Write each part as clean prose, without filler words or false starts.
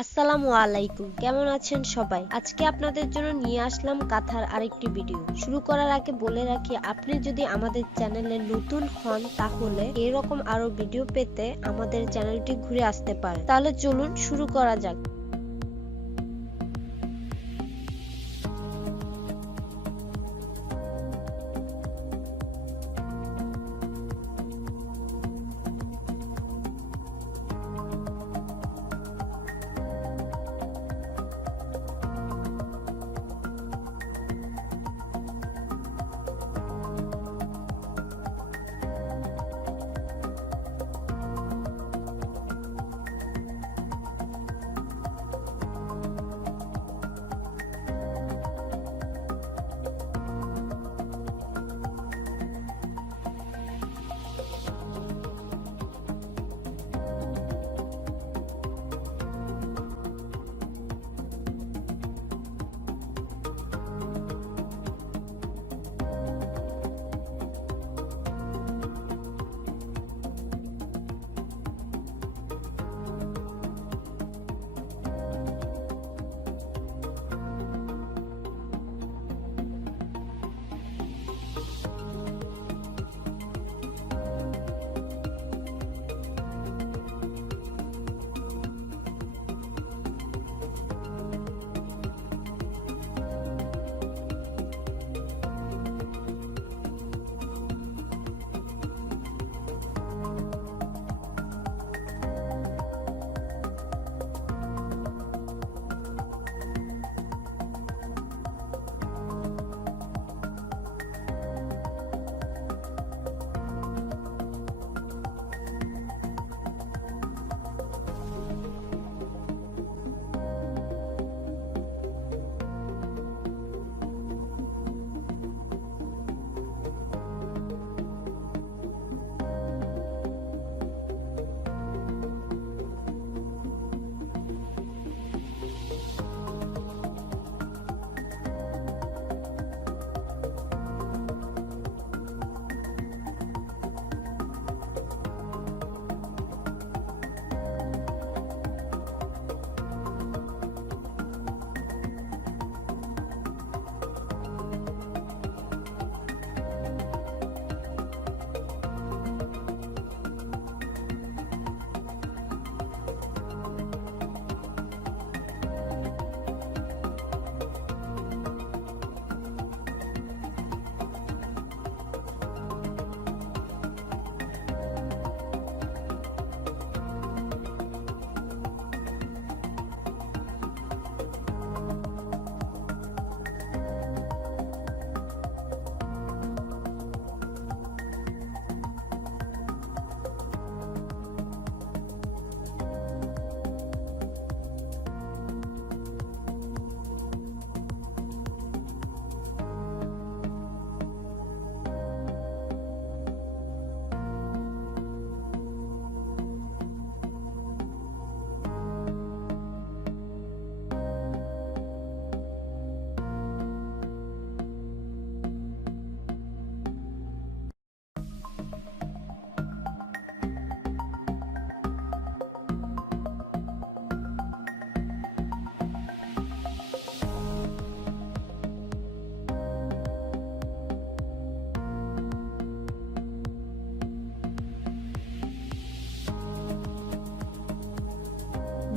আসসালামু আলাইকুম, কেমন আছেন সবাই? আজকে আপনাদের জন্য নিয়ে আসলাম কাঁথার আরেকটি ভিডিও। শুরু করার আগে বলে রাখি, আপনি যদি আমাদের চ্যানেলে নতুন হন তাহলে এরকম আরো ভিডিও পেতে আমাদের চ্যানেলটি ঘুরে আসতে পারেন। তাহলে চলুন শুরু করা যাক।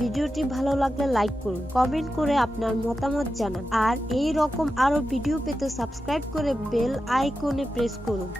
ভিডিওটি ভালো লাগলে লাইক করুন, কমেন্ট করে আপনার মতামত জানান, আর এই রকম আরো ভিডিও পেতে সাবস্ক্রাইব করে বেল আইকনে প্রেস করুন।